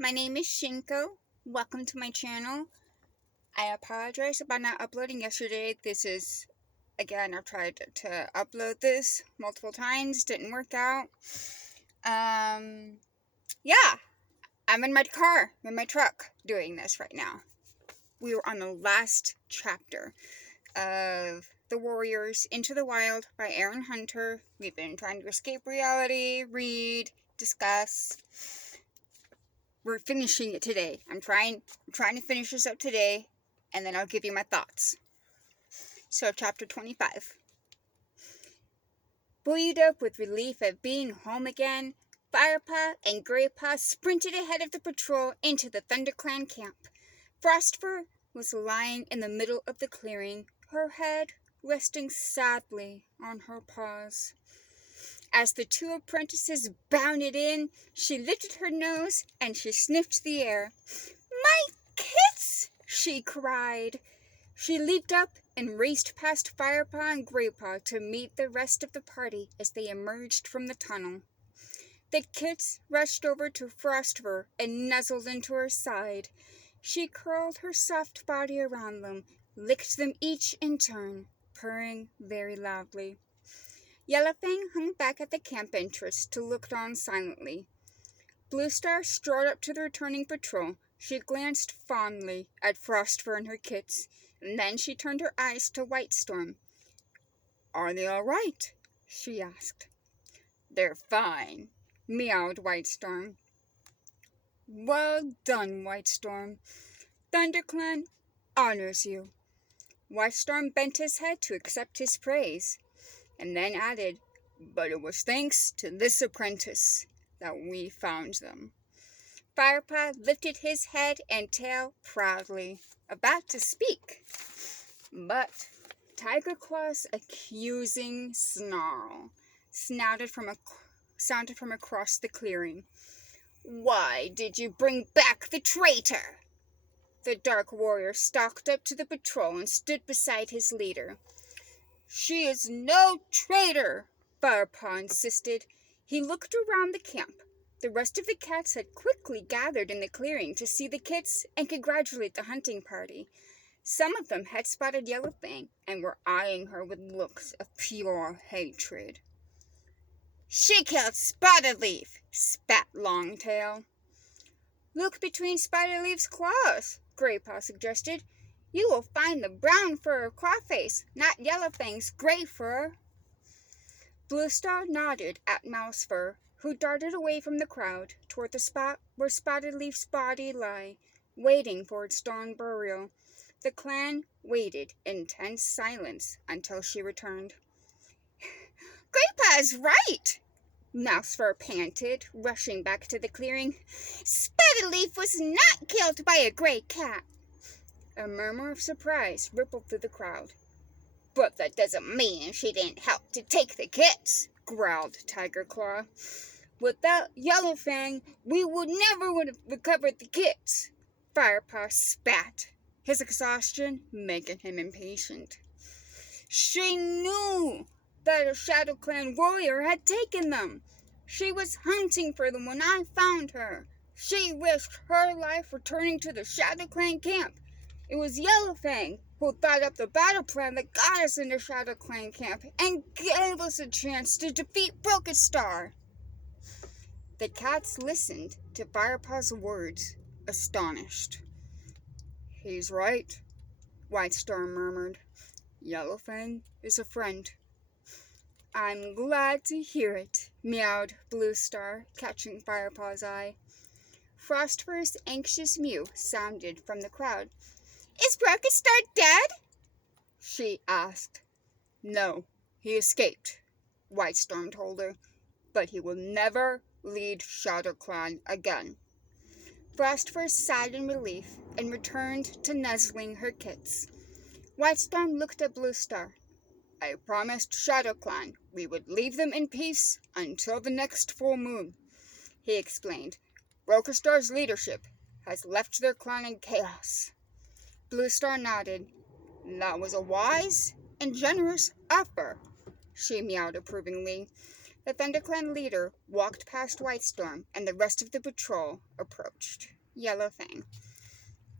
My name is Shinko. Welcome to my channel. I apologize about not uploading yesterday. I've tried to upload this multiple times, didn't work out. Yeah, I'm in my car, in my truck, doing this right now. We were on the last chapter of The Warriors Into the Wild by Erin Hunter. We've been trying to escape reality, read, discuss. We're finishing it today. I'm trying to finish this up today, and then I'll give you my thoughts. So, chapter 25. Buoyed up with relief at being home again, Firepaw and Graypaw sprinted ahead of the patrol into the ThunderClan camp. Frostfur was lying in the middle of the clearing, her head resting sadly on her paws. As the two apprentices bounded in, she lifted her nose and she sniffed the air. "My kits!" she cried. She leaped up and raced past Firepaw and Graypaw to meet the rest of the party as they emerged from the tunnel. The kits rushed over to Frostfur and nuzzled into her side. She curled her soft body around them, licked them each in turn, purring very loudly. Yellowfang hung back at the camp entrance to look on silently. Bluestar strode up to the returning patrol. She glanced fondly at Frostfur and her kits, and then she turned her eyes to Whitestorm. "Are they all right?" she asked. "They're fine," meowed Whitestorm. "Well done, Whitestorm. ThunderClan honors you." Whitestorm bent his head to accept his praise, and then added, "But it was thanks to this apprentice that we found them." Firepaw lifted his head and tail proudly, about to speak, but Tiger Claw's accusing snarl sounded from across the clearing. "Why did you bring back the traitor?" The dark warrior stalked up to the patrol and stood beside his leader. "She is no traitor," Firepaw insisted. He looked around the camp. The rest of the cats had quickly gathered in the clearing to see the kits and congratulate the hunting party. Some of them had spotted Yellowfang and were eyeing her with looks of pure hatred. "She killed Spotted-Leaf," spat Longtail. "Look between Spotted-Leaf's claws," Graypaw suggested. "You will find the brown fur of Clawface, not Yellowfang's gray fur." Bluestar nodded at Mousefur, who darted away from the crowd toward the spot where Spotted-Leaf's body lay, waiting for its dawn burial. The clan waited in tense silence until she returned. "Graypaw's right," Mousefur panted, rushing back to the clearing. "Spotted-Leaf was not killed by a gray cat." A murmur of surprise rippled through the crowd. "But that doesn't mean she didn't help to take the kits," growled Tiger Claw. "Without Yellowfang, we would have recovered the kits." Firepaw spat, his exhaustion making him impatient. "She knew that a Shadow Clan warrior had taken them. She was hunting for them when I found her. She risked her life returning to the Shadow Clan camp. It was Yellowfang who thought up the battle plan that got us into Shadow Clan camp and gave us a chance to defeat Broken Star." The cats listened to Firepaw's words, astonished. "He's right," Whitestorm murmured. "Yellowfang is a friend." "I'm glad to hear it," meowed Bluestar, catching Firepaw's eye. Frostfur's anxious mew sounded from the crowd. "Is Broken Star dead?" she asked. "No, he escaped," Whitestorm told her. "But he will never lead Shadow Clan again." Frostfur sighed in relief and returned to nuzzling her kits. Whitestorm looked at Bluestar. "I promised Shadow Clan we would leave them in peace until the next full moon," he explained. "Broken Star's leadership has left their clan in chaos." Bluestar nodded. "That was a wise and generous offer," she meowed approvingly. The ThunderClan leader walked past Whitestorm, and the rest of the patrol approached Yellowfang.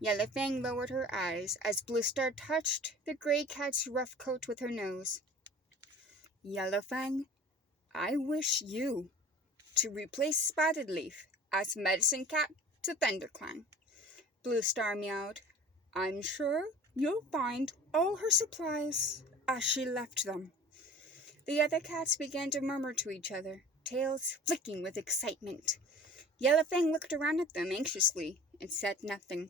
Yellowfang lowered her eyes as Bluestar touched the gray cat's rough coat with her nose. Yellowfang, I wish you to replace Spotted Leaf as medicine cat to ThunderClan. Bluestar meowed. I'm sure you'll find all her supplies as she left them. The other cats began to murmur to each other, tails flicking with excitement. Yellowfang looked around at them anxiously and said nothing.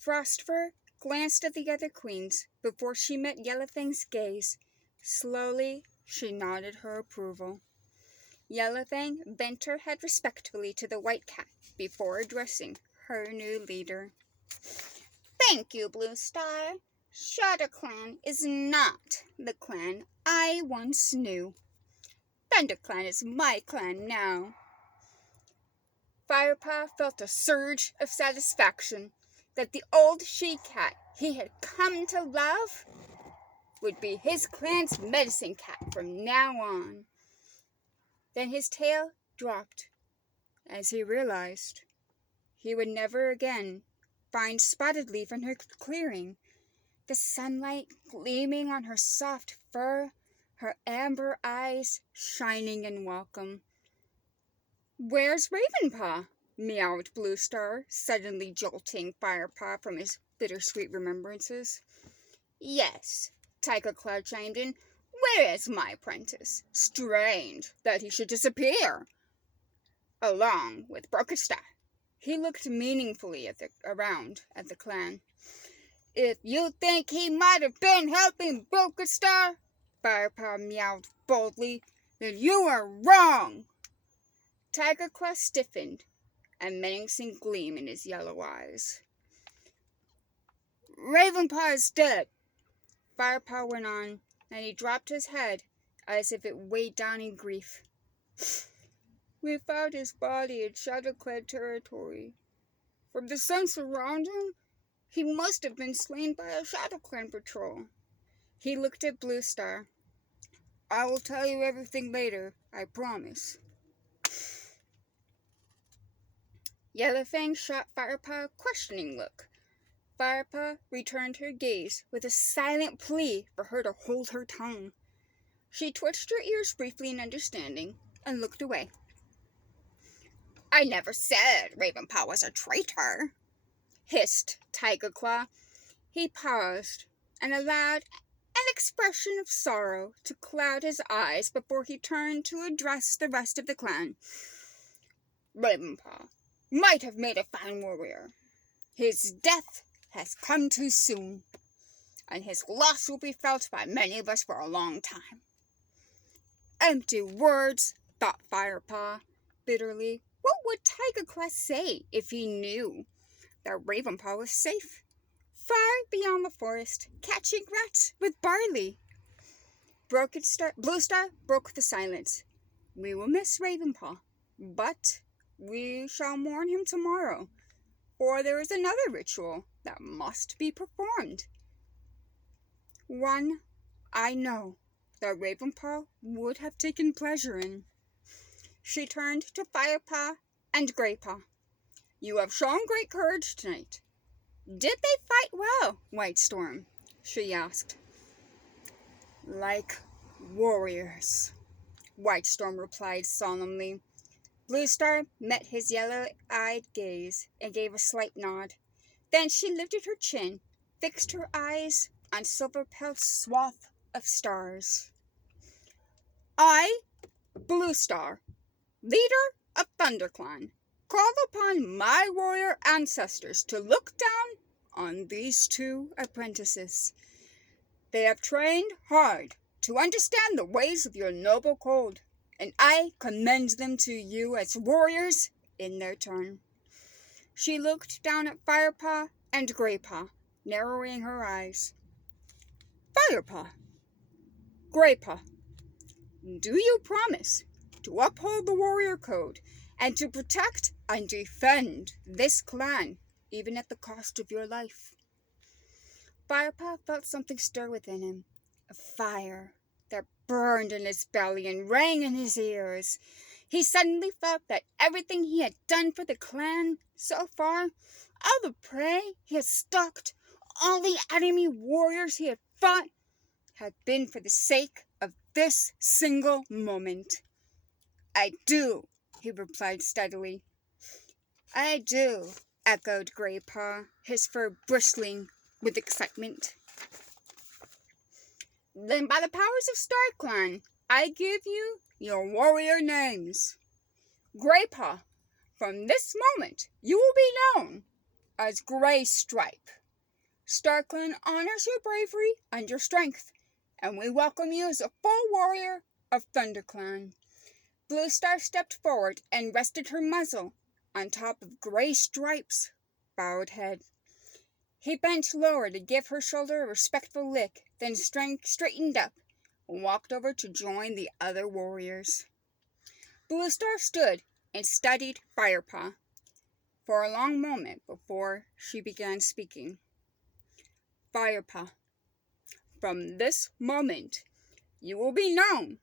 Frostfur glanced at the other queens before she met Yellowfang's gaze. Slowly, she nodded her approval. Yellowfang bent her head respectfully to the white cat before addressing her new leader. Thank you, Bluestar. ShadowClan is not the clan I once knew. ThunderClan is my clan now. Firepaw felt a surge of satisfaction that the old she-cat he had come to love would be his clan's medicine cat from now on. Then his tail dropped as he realized he would never again find Spotted Leaf in her clearing, the sunlight gleaming on her soft fur, her amber eyes shining in welcome. Where's Ravenpaw? Meowed Bluestar, suddenly jolting Firepaw from his bittersweet remembrances. Yes, Tigerclaw chimed in. Where is my apprentice? Strange that he should disappear. Along with Brokestar. He looked meaningfully around at the clan. If you think he might have been helping Brokestar, Firepaw meowed boldly, then you are wrong. Tigerclaw stiffened, a menacing gleam in his yellow eyes. Ravenpaw is dead, Firepaw went on, and he dropped his head as if it weighed down in grief. We found his body in ShadowClan territory. From the sense around him, he must have been slain by a ShadowClan patrol. He looked at Bluestar. I will tell you everything later, I promise. Yellowfang shot Firepaw a questioning look. Firepaw returned her gaze with a silent plea for her to hold her tongue. She twitched her ears briefly in understanding and looked away. I never said Ravenpaw was a traitor, hissed Tigerclaw. He paused and allowed an expression of sorrow to cloud his eyes before he turned to address the rest of the clan. Ravenpaw might have made a fine warrior. His death has come too soon, and his loss will be felt by many of us for a long time. Empty words, thought Firepaw bitterly. What would Tigerclaw say if he knew that Ravenpaw was safe, far beyond the forest, catching rats with barley? Bluestar broke the silence. We will miss Ravenpaw, but we shall mourn him tomorrow, for there is another ritual that must be performed. One I know that Ravenpaw would have taken pleasure in. She turned to Firepaw and Greypaw. You have shown great courage tonight. Did they fight well, Whitestorm? She asked. Like warriors, Whitestorm replied solemnly. Bluestar met his yellow-eyed gaze and gave a slight nod. Then she lifted her chin, fixed her eyes on Silverpelt's swath of stars. I, Bluestar, leader of ThunderClan, call upon my warrior ancestors to look down on these two apprentices. They have trained hard to understand the ways of your noble code, and I commend them to you as warriors in their turn. She looked down at Firepaw and Greypaw, narrowing her eyes. Firepaw, Greypaw, do you promise to uphold the warrior code and to protect and defend this clan, even at the cost of your life? Firepaw felt something stir within him, a fire that burned in his belly and rang in his ears. He suddenly felt that everything he had done for the clan so far, all the prey he had stalked, all the enemy warriors he had fought, had been for the sake of this single moment. "I do," he replied steadily. "I do," echoed Graypaw, his fur bristling with excitement. "Then by the powers of StarClan, I give you your warrior names. Graypaw, from this moment you will be known as Gray Stripe. StarClan honors your bravery and your strength, and we welcome you as a full warrior of ThunderClan." Bluestar stepped forward and rested her muzzle on top of Gray Stripe's bowed head. He bent lower to give her shoulder a respectful lick, then straightened up and walked over to join the other warriors. Bluestar stood and studied Firepaw for a long moment before she began speaking. "Firepaw, from this moment you will be known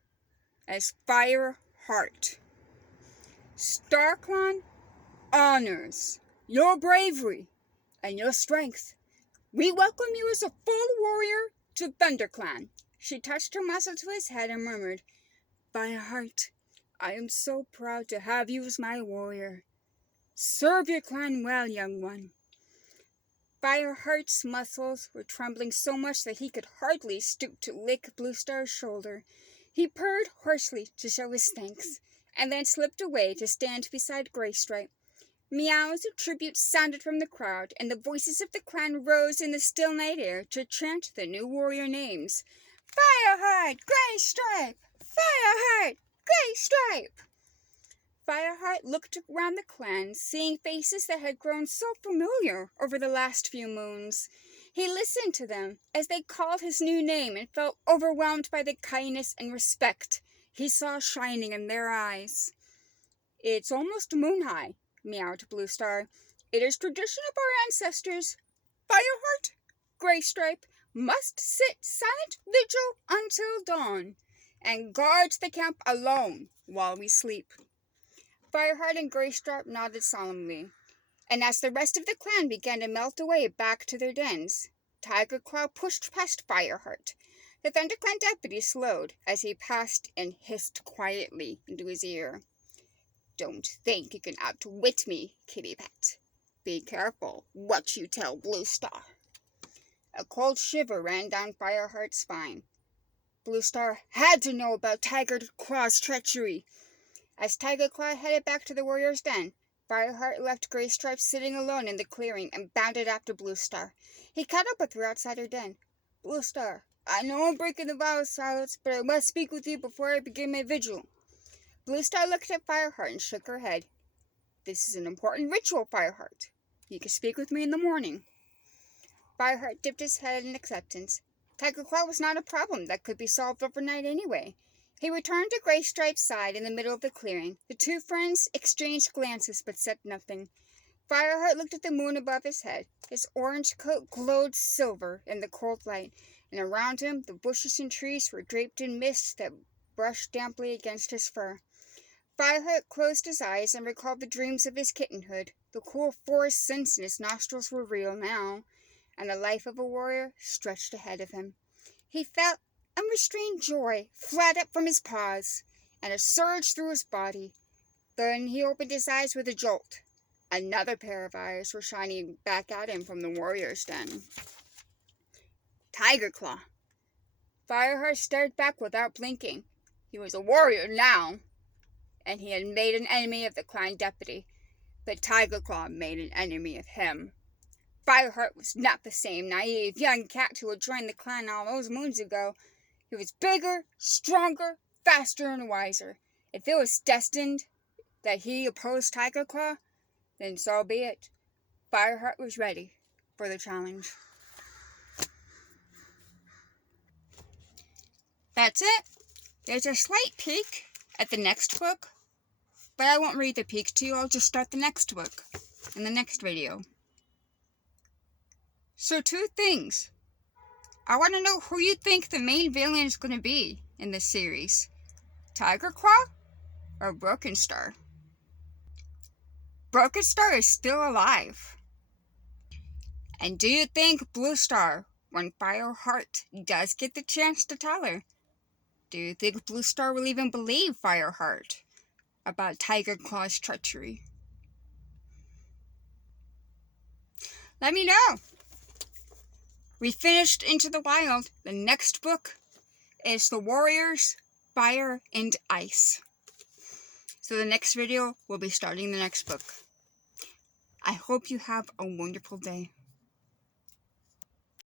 as Fireheart. StarClan honors your bravery and your strength. We welcome you as a full warrior to ThunderClan." She touched her muzzle to his head and murmured, "Fireheart, I am so proud to have you as my warrior. Serve your clan well, young one." Fireheart's muscles were trembling so much that he could hardly stoop to lick Bluestar's shoulder. He purred hoarsely to show his thanks, and then slipped away to stand beside Graystripe. Meows of tribute sounded from the crowd, and the voices of the clan rose in the still night air to chant the new warrior names. "Fireheart, Graystripe! Fireheart, Graystripe!" Fireheart looked around the clan, seeing faces that had grown so familiar over the last few moons. He listened to them as they called his new name and felt overwhelmed by the kindness and respect he saw shining in their eyes. "It's almost moon-high," meowed Bluestar. "It is tradition of our ancestors. Fireheart, Graystripe must sit silent vigil until dawn and guard the camp alone while we sleep." Fireheart and Graystripe nodded solemnly, and as the rest of the clan began to melt away back to their dens, Tiger Claw pushed past Fireheart. The ThunderClan deputy slowed as he passed and hissed quietly into his ear. "Don't think you can outwit me, kitty pet. Be careful what you tell Bluestar." A cold shiver ran down Fireheart's spine. Bluestar had to know about Tiger Claw's treachery. As Tiger Claw headed back to the warrior's den, Fireheart left Graystripe sitting alone in the clearing and bounded after Bluestar. He caught up with her outside her den. "Bluestar, I know I'm breaking the vow of silence, but I must speak with you before I begin my vigil." Bluestar looked at Fireheart and shook her head. "This is an important ritual, Fireheart. You can speak with me in the morning." Fireheart dipped his head in acceptance. Tiger Claw was not a problem that could be solved overnight anyway. He returned to Graystripe's side in the middle of the clearing. The two friends exchanged glances but said nothing. Fireheart looked at the moon above his head. His orange coat glowed silver in the cold light, and around him the bushes and trees were draped in mist that brushed damply against his fur. Fireheart closed his eyes and recalled the dreams of his kittenhood. The cool forest scents in his nostrils were real now, and the life of a warrior stretched ahead of him. He felt unrestrained joy flood up from his paws, and a surge through his body. Then he opened his eyes with a jolt. Another pair of eyes were shining back at him from the warrior's den. Tiger Claw. Fireheart stared back without blinking. He was a warrior now, and he had made an enemy of the clan deputy, but Tiger Claw made an enemy of him. Fireheart was not the same naive young cat who had joined the clan all those moons ago. He was bigger, stronger, faster, and wiser. If it was destined that he opposed Tiger Claw, then so be it. Fireheart was ready for the challenge. That's it. There's a slight peek at the next book, but I won't read the peek to you. I'll just start the next book in the next video. So 2 things. I want to know who you think the main villain is going to be. in the series? Tiger Claw or Broken Star? Broken Star is still alive. And do you think Blue Star, when Fireheart does get the chance to tell her, do you think Blue Star will even believe Fireheart about Tiger Claw's treachery? Let me know. We finished Into the Wild. The next book is The Warriors, Fire and Ice. So the next video, we'll be starting the next book. I hope you have a wonderful day.